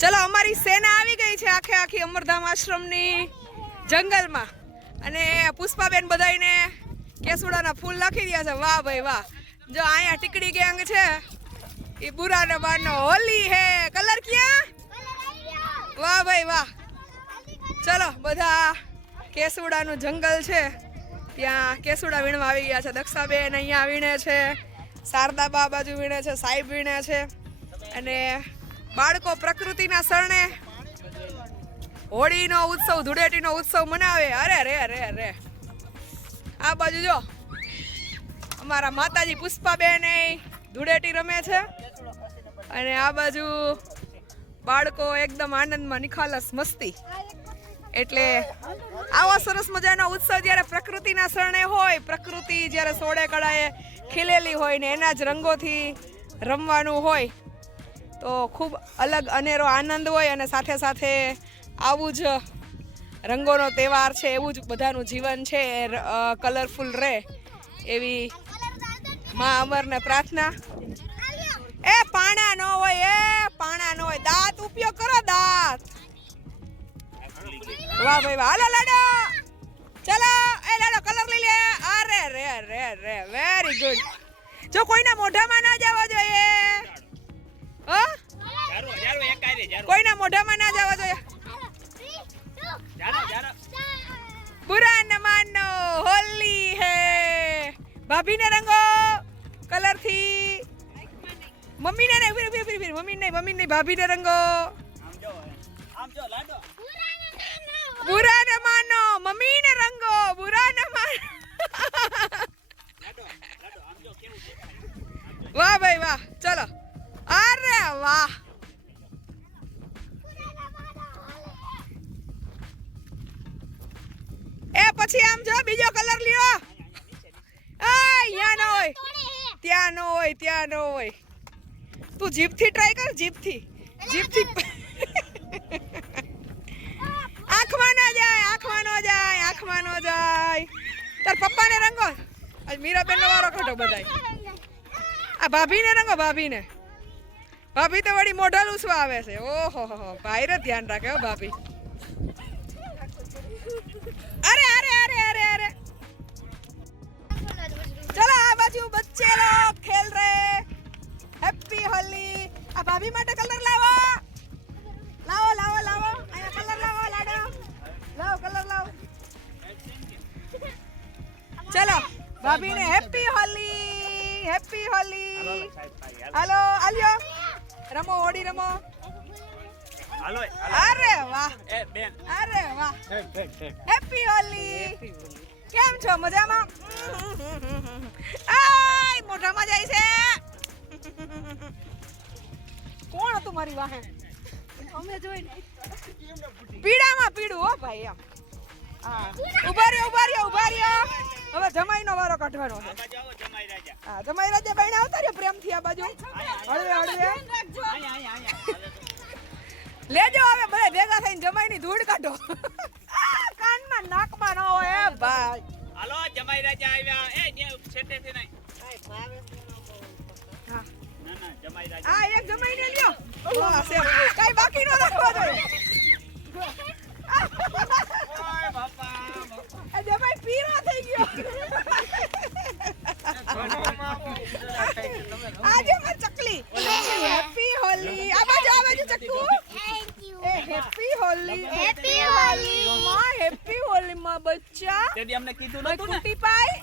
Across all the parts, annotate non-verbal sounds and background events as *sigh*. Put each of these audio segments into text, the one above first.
ચલો, અમારી સેના આવી ગઈ છે આખે આખી અમરધામ આશ્રમની જંગલમાં. અને પુષ્પાબેન બધાઈને કેસુડાના ફૂલ નાખી રહ્યા છે. વાહ ભાઈ, વાહ. જો અહીંયા ટીકડી ગેંગ છે, એ બુરા ને બારનો હોલી હે, કલર ક્યાં? વાહ ભાઈ, વાહ. ચલો, બધા કેસુડાનું જંગલ છે. ત્યાં કેસુડા વીણવા આવી ગયા છે. દક્ષાબેન અહીંયા વીણે છે. શારદાબા બા બાજુ વીણે છે. સાહેબ વીણે છે. અને બાળકો પ્રકૃતિના શરણે હોળીનો ઉત્સવ, ધૂળેટીનો ઉત્સવ મનાવે. અરે રે રે રે આ બાજુ જો. અમારા માતાજી પુષ્પાબેન એ ધૂળેટી રમે છે. અને આ બાજુ બાળકો એકદમ આનંદમાં નિખાલસ, મસ્તી. એટલે આવો સરસ મજાનો ઉત્સવ જ્યારે પ્રકૃતિના શરણે હોય, પ્રકૃતિ જ્યારે સોળે કળાએ ખીલેલી હોય ને એના જ રંગોથી રમવાનું હોય તો ખૂબ અલગ અનેરો આનંદ હોય અને સાથે સાથે આવું જ રંગોનો તહેવાર છે, એવું જ બધાનું જીવન છે, એ કલરફુલ રહે એવી મા અમરને પ્રાર્થના. એ પાણા ન હોય, એ પાણા ન હોય, દાંત ઉપયોગ કરો, દાંત. વાહ ભાઈ વાહ. હાલો, લાડો. ચલો, એ લાડો કલર લઈ લે. અરે, રે રે રે વેરી ગુડ જો કોઈના મોઢામાં ના જવા જોઈએ. કોઈના મોઢામાં ના જવા જોઈએ. બુરા ન હોલી હે. ભાભીને રંગો કલરથી. મમ્મીને નહીં ઊભી ઊભી ઊભી મમ્મી નહીં મમ્મી નહીં ભાભીને રંગો. બુરા ન મમ્મીને રંગો બુરા ન માનો. લાડો લાડો આમ જો કેવું દેખાય. વાહ ભાઈ વાહ. ચલો. અરે વાહ. એ પછી આમ જો બીજો કલર લ્યો. અહીંયા ન હોય. ત્યાં ન હોય ત્યાં ન હોય. તું જીભથી ટ્રાય કર જીભથી. જીભથી *laughs* આંખમાં ન જાય આંખમાં ન જાય આંખમાં ન જાય. તાર પપ્પાને રંગો. મીરાબેનનો વારો કાઢો બધાય. આ ભાભીને રંગો ભાભીને. ભાભી તો વળી મોઢા લૂસવા આવે છે. ઓહો, હો ભાઈ રે ધ્યાન રાખે, હો, ભાભી. અરે અરે અરે અરે અરે. ચલો, આ બાજુ બચ્ચે લોગ ખેલ રહે હેપી હોલી આ ભાભી માટે કલર લાવો. લાવો લાવો લાવો. અહીંયા કલર લાવો, લાડો. લાવો, કલર લાવો. ચલો, ભાભીને હેપી હોલી હેપી હોલી હાલો આલ્યો રમો ઓડી રમો. હાલો અરે વાહ. એ બેન. અરે વાહ. હેપી હોલી કેમ છો? મજામાં? આય મોઢામાં જાય છે. કોણ હતું મારી વાહે? અમે જોઈને. પીડામાં પીડું હો ભાઈ એમ. ઊભા રહ્યો ઊભા રહ્યો ઊભા રહ્યો. હવે જમાઈનો વારો કાઢવાનો છે. હા જમાઈ રાજા ભાઈને આવતા રહ્યો પ્રેમથી આ બાજુ. હળવે હળવે. લેજો હવે બધા ભેગા થઈને જમાઈની ધૂળ કાઢો. કાનમાં નાકમાં ન હોય એ ભાઈ. હાલો જમાઈ રાજા આવ્યા. એ ને છેટે થી નહીં. હા. ના ના જમાઈ રાજા. આ એક જમાઈને લ્યો. કઈ બાકી નો રાખવા જોઈએ ઓય બાપા આ જમાઈ પીળો થઈ ગયો આજે માર ચકલી હેપી હોલી આ બાજુ આ બાજુ ચક્કુ એ હેપી હોલી Happy હોલી. માં હેપી હોલી માં બચ્ચા તેદી અમને કીધું કોઈ નતું ને કુટી પાય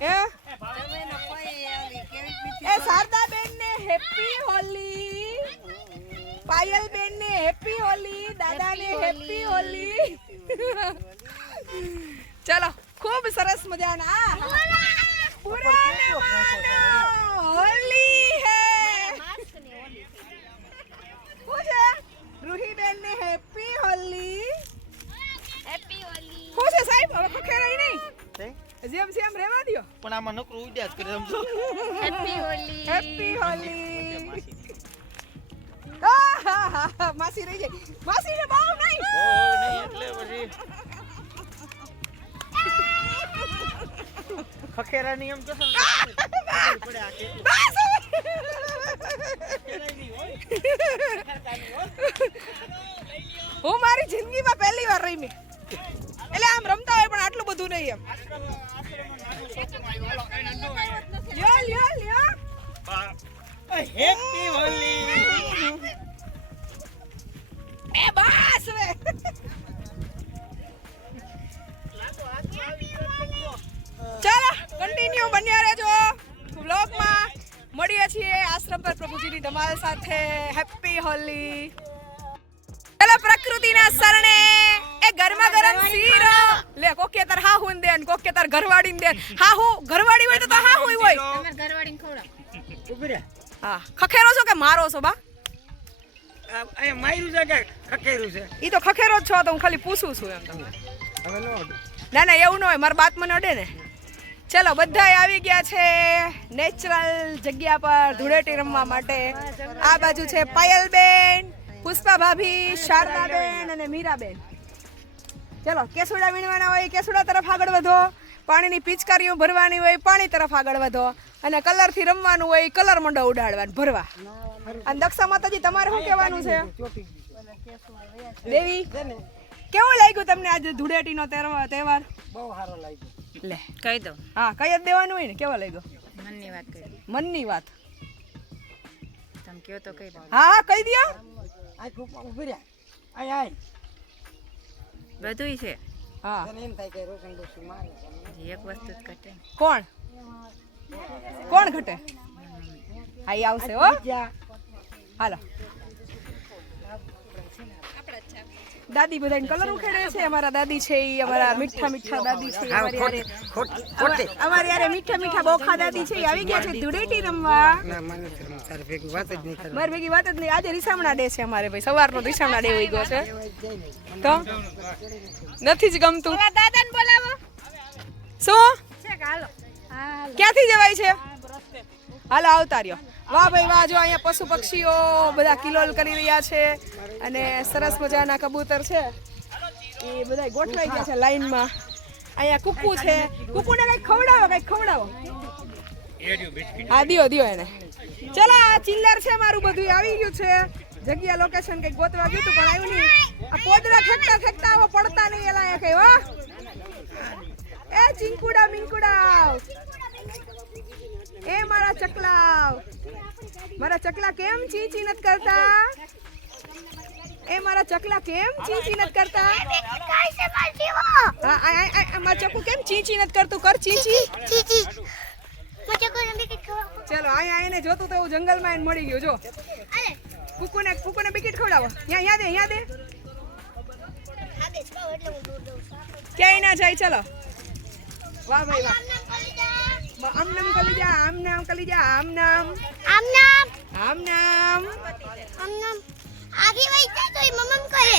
હે એ શારદા બેન ને હેપી હોલી પાયલ બેન ને હેપી હોલી દાદા ને હેપી હોલી ચલો ખૂબ સરસ મજાના આ પુરાને માનો હોલી હે શું છે રૂહી બેન ને હેપી હોલી હેપી હોલી શું છે સાહેબ હવે ખખેરાઈ નહીં જેમ છે એમ રહેવા દ્યો પણ આમાં નકરું ઉડ્યા જ કરે સમજો હેપી હોલી હેપી હોલી આહાહા, માસી રહી જાય માસી ને બહુ નહીં નહીં એટલે પછી ખખેરા નિયમ તો પડે આ આશ્રમ પર પ્રભુજીની ધમાલ સાથે હેપી હોલી. ચલો પ્રકૃતિના શરણે એ ગરમા ગરમ શીરો. લે કોકે તાર હા હું દે કોકે તાર ઘરવાડીને દે હા હું ઘરવાડી હોય તો તો હા હું હોય. તમારે ઘરવાળીને ખવડાવો હા. ખખેરો છો કે મારો છો બા? અહીંયા માયરું છે કે ખખેરું છે? ઈ તો ખખેરો જ છો તો હું ખાલી પૂછું છું એમ તમને. હવે નો ના ના એવું ન હોય મારા બાત મને અડે ને. ચલો બધાય આવી ગયા છે નેચરલ જગ્યા પર ધૂળેટી રમવા માટે. આ બાજુ છે પાયલબેન પુષ્પા ભાભી શારદાબેન અને મીરાબેન. ચલો કેસુડા વીણવાના હોય કેસુડા તરફ આગળ વધો. પાણીની પિચકારીઓ ભરવાની હોય પાણી તરફ આગળ વધો. અને કલરથી રમવાનું હોય કલર મંડો ઉડાડવાનું ભરવા. અને દક્ષા માતાજી તમારે શું કહેવાનું છે? દેવી? કેવું લાગ્યું તમને આજે ધૂળેટીનો તહેવાર તહેવાર? બહુ સારો લાગ્યો. લે કહી દો હા કહી જ દેવાનું હોય ને કેવો લાગ્યો? મનની વાત કરી. મનની વાત. તમે કયો તો કહી દો. હા હા કહી દો આ ખૂબ ઊભી રહ્યા. આય આય. બધુંય છે. હા. એમ થાય કે રોશન ડોસી મારે. એક વસ્તુ જ ઘટે કોણ? કોણ ઘટે? આઈ આવશે હો. હાલો. દાદી બધાને કલર ઉખેડે છે. અમારા દાદી છે એ અમારા મીઠા મીઠા દાદી છે. અમારી હારે ખોટી ખોટી અમારી યારે મીઠા મીઠા બોખા દાદી છે. ઈ આવી ગયા છે ધૂળેટી રમવા. મારી ભેગી વાત જ નહીં. આજે રીસામણા ડે છે અમારે ભાઈ. સવારનો રીસામણા ડે હોય ગયો છે. તો? નથી જ ગમતું. દાદાને બોલાવો. શું? છે હાલો? હાલો. ક્યાંથી જવાય છે? હાલો આવતા રહ્યો. વાહ ભાઈ, વાહ, જો અહીંયા પશુ પક્ષીઓ બધા કિલોલ કરી રહ્યા છે અને સરસ મજાના કબૂતર છે. એ બધા ગોઠવાઈ ગયા છે લાઈનમાં. અહીંયા કુકુ છે. કુકુને કંઈક ખવડાવો કંઈક ખવડાવો. હા, દિયો દિયો એને. ચલો, આ ચિલ્લર છે મારું બધું આવી ગયું છે. જગ્યા લોકેશન કંઈક ગોતવા ગયું હતું, પણ આવ્યું નહીં. આ પોદરા ખેંચતા ખેંચતા આવો પડતા નહીં એલા એ કઈ, હો. એ ચિંકુડા, મિંકુડા એ મારા ચકલા મારા ચકલા કેમ ચીંચી નથી કરતા? એ મારા ચકલા કેમ ચીંચી નથી કરતા? મારા ચકુ કેમ ચીંચી નથી કરતું? કર ચીંચી. ચલો અહીંયા એને જોતું તો જંગલમાં એને મળી ગયું. જો. કુકુને કુકુને બિકીટ ખવડાવો. યા દે યા દે. ક્યાંય ના જાય, ચલો. વાહ ભાઈ, વાહ. આમ નામ કરી જા આમ નામ કરી જા આમ નામ આમ નામ આમ નામ આગી વઈ જાય તો મમમ કરે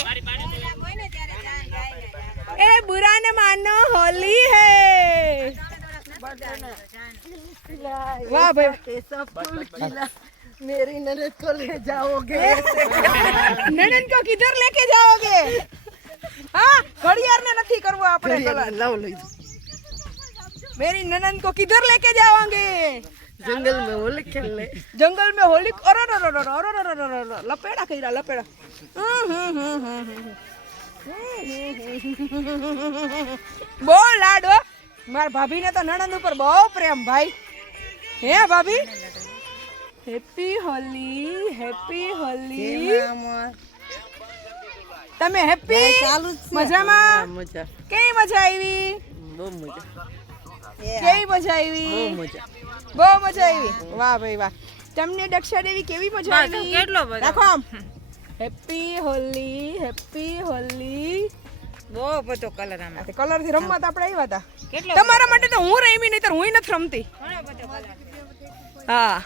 એ બુરા ને માનો હોલી હે વાહ ભાઈ કેસા ફૂલ ખીલા मेरी ननद को ले जाओगे। *laughs* ननद को किधर लेके जाओगे? હા ઘડિયાર ને નથી કરવું આપણે કલર લવ લઈ मेरी ननन को किधर लेके जाओगे? जंगल में होली खेलने जंगल में होली अरे अरे अरे अरे अरे अरे लपेड़ा कही रहा लपेड़ा બહુ લાડો મારા ભાભીને તો નણંદ ઉપર બહુ પ્રેમ ભાઈ હે ભાભી હેપી હોલી હેપી હોલી તમે હેપી મજામાં મજા કેવી મજા આવી બહુ મજા કેવી મજા આવી? બહુ મજા. આવી? વાહ ભાઈ વાહ. તમને દક્ષા દેવી કેવી મજા આવી? કેટલો બધો. રાખો આમ. હેપી હોલી હેપી હોલી બહુ બધો કલર આમાં. કલરથી રમવા તો આપણે આવ્યા હતા. કેટલો તમારા માટે તો હું રમી નહીં હું નથી રમતી. હા.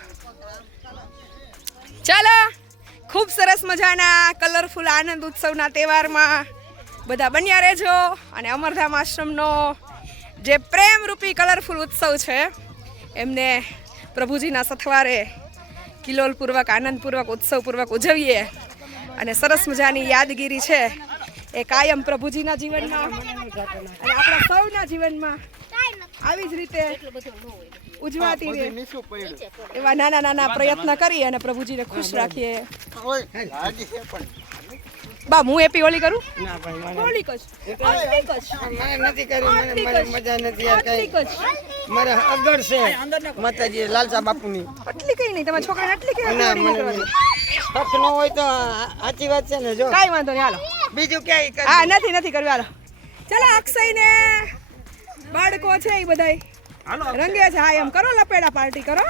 ચાલો ખૂબ સરસ મજાના કલરફુલ આનંદ ઉત્સવના તહેવારમાં બધા બન્યા રહેજો અને અમરધામ આશ્રમનો જે પ્રેમરૂપી કલરફુલ ઉત્સવ છે, એમને પ્રભુજીના સથવારે કિલોલપૂર્વક, આનંદપૂર્વક, ઉત્સવપૂર્વક ઉજવીએ. અને સરસ મજાની યાદગીરી છે, એ કાયમ પ્રભુજીના જીવનમાં અને આપણા સૌના જીવનમાં આવી જ રીતે ઉજવાતી રહે. એવા નાના નાના પ્રયત્ન કરી અને પ્રભુજીને ખુશ રાખીએ. બા હું હેપી હોલી કરું? ના ભાઈ મને હોલી કશ આટલી કશ. મને નથી કરી મને મજા નથી યાર કઈ. મારે અગર છે. માતાજી લાલસા બાપુની. આટલી કઈ નહીં તમારા છોકરાને આટલી કઈ ના મને હક ન હોય તો સાચી વાત છે ને જો. કાંઈ વાંધો નહીં હાલો. બીજું ક્યાંય કરી હા નથી નથી કરવી હાલો. ચાલો અક્ષય ને બાળકો છે એ બધાય. રંગે છે હા એમ કરો લપેડા પાર્ટી કરો.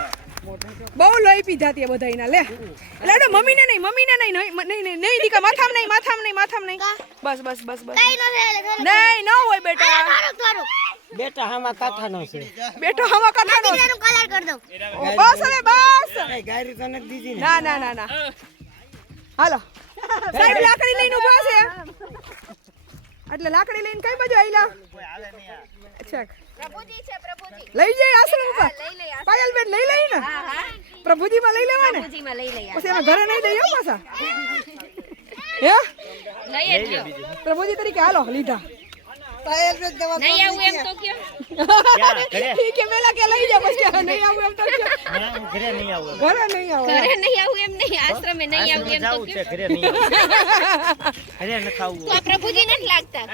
બહુ લઈ પીધા તે બધાયના લે. એટલે મમ્મીને નહીં મમ્મીને નહીં નહીં નહીં નહીં નહીં દીકા માથામાં નહીં માથામાં નહીં માથામાં નહીં. બસ બસ બસ બસ. નહીં ન હોય બેટા. બેટા હામાં કાઠાનો છે. બેટો હવા કથાનો છે. કલર કર દઉં. બસ હવે બસ. ગાયરી તો નથી દીધી ના. ના ના ના હાલો. સાહેબ લાકડી લઈને ઊભા છે. એટલે લાકડી લઈને કઈ બાજુ આઈલા અચ્છા પ્રભુજી છે પ્રભુજી. લઈ જાય આશ્રમ ઉપર. લઈ લઈ પાયલ બેન લઈ લઈ ને? હા હા. પ્રભુજી માં લઈ લેવા ને પ્રભુજીમાં લઈ લઈ પછી એના ઘરે નહીં દઈએ પાછા. *laughs* હે? લઈ પ્રભુજી તરીકે હાલો લીધા. નહીં આવું એમ તો કયો ઈ કે પેલા કે લઈ જા પછી કે નહીં આવું એમ તો કયો. ઘરે નહીં આવો ઘરે નહીં આવું એમ નહીં આશ્રમે નહીં આવું એમ તો કયો તો આ પ્રભુજી નથી લાગતા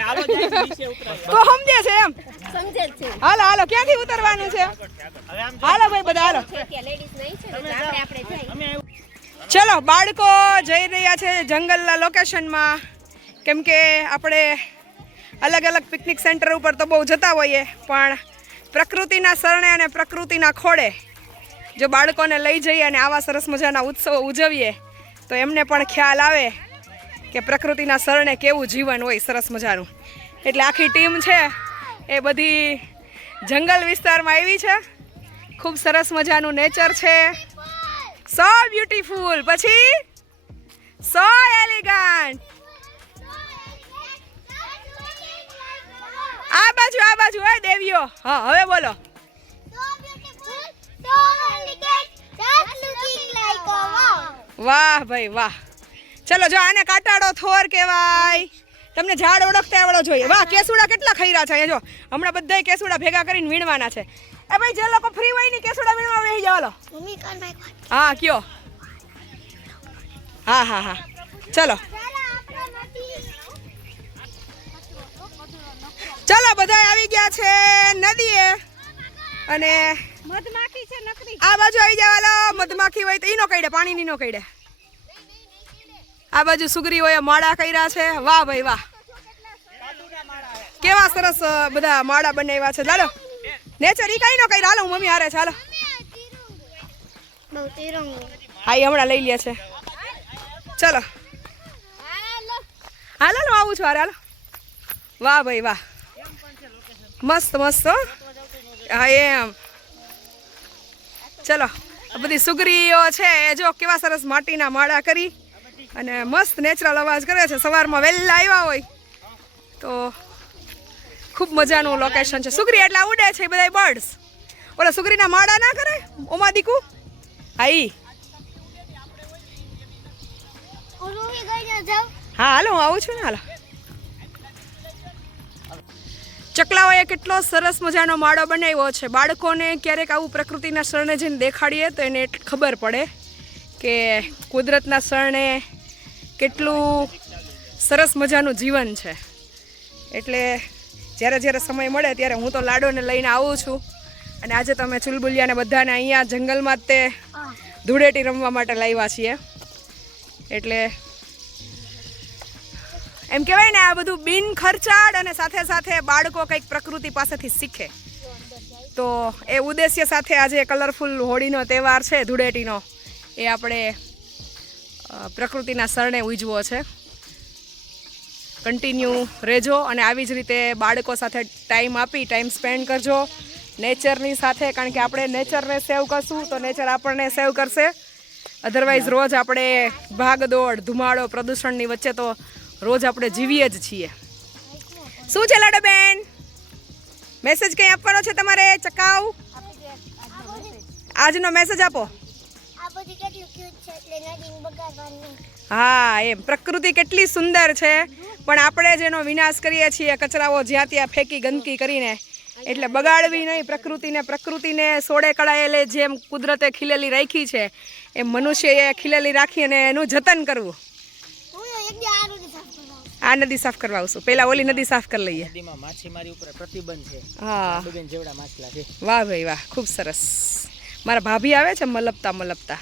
તો સમજે છે એમ સમજે છે હાલો હાલો ક્યાંથી ઉતરવાનું છે હાલો ભાઈ બધા હાલો લેડીઝ નહીં છે ને તો આપણે આપણે જઈએ ચલો બાળકો જઈ રહ્યા છે જંગલના લોકેશનમાં કેમ કે આપણે અલગ અલગ પિકનિક સેન્ટર ઉપર તો બહુ જતા હોઈએ, પણ પ્રકૃતિના શરણે અને પ્રકૃતિના ખોળે જો બાળકોને લઈ જઈએ અને આવા સરસ મજાના ઉત્સવો ઉજવીએ, તો એમને પણ ખ્યાલ આવે કે પ્રકૃતિના શરણે કેવું જીવન હોય સરસ મજાનું. એટલે આખી ટીમ છે, એ બધી જંગલ વિસ્તારમાં આવી છે. ખૂબ સરસ મજાનું નેચર છે. So beautiful. પછી સો એલિગન્ટ. આ બાજુ આ બાજુ હોય દેવીઓ. હા હવે બોલો. વાહ ભાઈ વાહ. ચલો જો આને કાટાડો થોર કહેવાય. તમને ઝાડ ઓળખતા આવડો જોઈએ. વાહ કેસુડા કેટલા ખૈરા છે જો. હમણાં બધાય કેસુડા ભેગા કરીને વીણવાના છે. એ ભાઈ જે લોકો ફ્રી હોય ને કેસુડા વીણવા બેસી જાવ હા કયો? હા હા હા. ચલો. ચલો બધા આવી ગયા છે નદીએ. અને મધમાખી છે નકરી. આ બાજુ આવી જવાલો મધમાખી હોય તો ઈનો કઈડે પાણીની નો કઈડે આ બાજુ સુગરી હોય માળા કર્યા છે. વાહ ભાઈ વાહ. કેવા સરસ બધા માળા બનાવ્યા છે. ચાલો. નેચર ઈ કઈ નો કઈ હાલો મમ્મી હારે ચાલો હા એ હમણાં લઈ લે છે. ચલો. હાલો આવું છું હારે હાલો. વાહ ભાઈ વાહ. મસ્ત મસ્ત હો. એમ. ચલો આ બધી સુગરીઓ છે એ જો કેવા સરસ માટીના માળા કરી અને મસ્ત નેચરલ અવાજ કરે છે. સવારમાં વહેલા આવ્યા હોય તો ખૂબ મજાનું લોકેશન છે. સુગરી એટલે ઉડે છે એ બધા બર્ડ્સ ઓલા સુગરીના માળા ના કરે? ઓમા દીકુ? હા ઈ હા હાલો હું આવું છું ને હાલો. ચકલાઓએ કેટલો સરસ મજાનો માળો બનાવ્યો છે. બાળકોને ક્યારેક આવું પ્રકૃતિના શરણે જઈને દેખાડીએ તો એને ખબર પડે કે કુદરતના શરણે કેટલું સરસ મજાનું જીવન છે. એટલે જ્યારે જ્યારે સમય મળે ત્યારે હું તો લાડોને લઈને આવું છું. અને આજે તમે ચુલબુલિયાને બધાને અહીંયા જંગલમાં તે ધૂળેટી રમવા માટે લાવ્યા છીએ. એટલે એમ કહેવાય ને, આ બધું બિન ખર્ચાળ અને સાથે સાથે બાળકો કંઈક પ્રકૃતિ પાસેથી શીખે. તો એ ઉદ્દેશ્ય સાથે આજે કલરફુલ હોળીનો તહેવાર છે, ધૂળેટીનો. એ આપણે પ્રકૃતિના શરણે ઉજવો છે. કન્ટિન્યુ રહેજો અને આવી જ રીતે બાળકો સાથે ટાઈમ આપી ટાઈમ સ્પેન્ડ કરજો. નેચરની સાથે, કારણ કે આપણે નેચરને સેવ કરશું, તો નેચર આપણને સેવ કરશે. અધરવાઇઝ રોજ આપણે ભાગદોડ, ધુમાડો, પ્રદૂષણની વચ્ચે તો રોજ આપણે જીવીએ જ છીએ. શું છે લાડો બેન મેસેજ કંઈ આપવાનો છે તમારે ચકાવ આજનો મેસેજ આપો. હા, એમ. પ્રકૃતિ કેટલી સુંદર છે. પણ આપણે જેનો વિનાશ કરીએ છીએ. કચરાઓ જ્યાં ત્યાં ફેંકી, ગંદકી કરીને. એટલે બગાડવી નહીં પ્રકૃતિને. પ્રકૃતિને સોડે કળાયેલે જેમ કુદરતે ખીલેલી રાખી છે, એમ મનુષ્યએ ખીલેલી રાખી અને એનું જતન કરવું. આ નદી સાફ કરવા આવશું. પેલા ઓલી નદી સાફ કરી લઈએ. નદીમાં માછીમારી ઉપર પ્રતિબંધ છે. હા. બેન જેવડા માછલા છે. વાહ ભાઈ વાહ ખૂબ સરસ. મારા ભાભી આવે છે મલપતા મલપતા.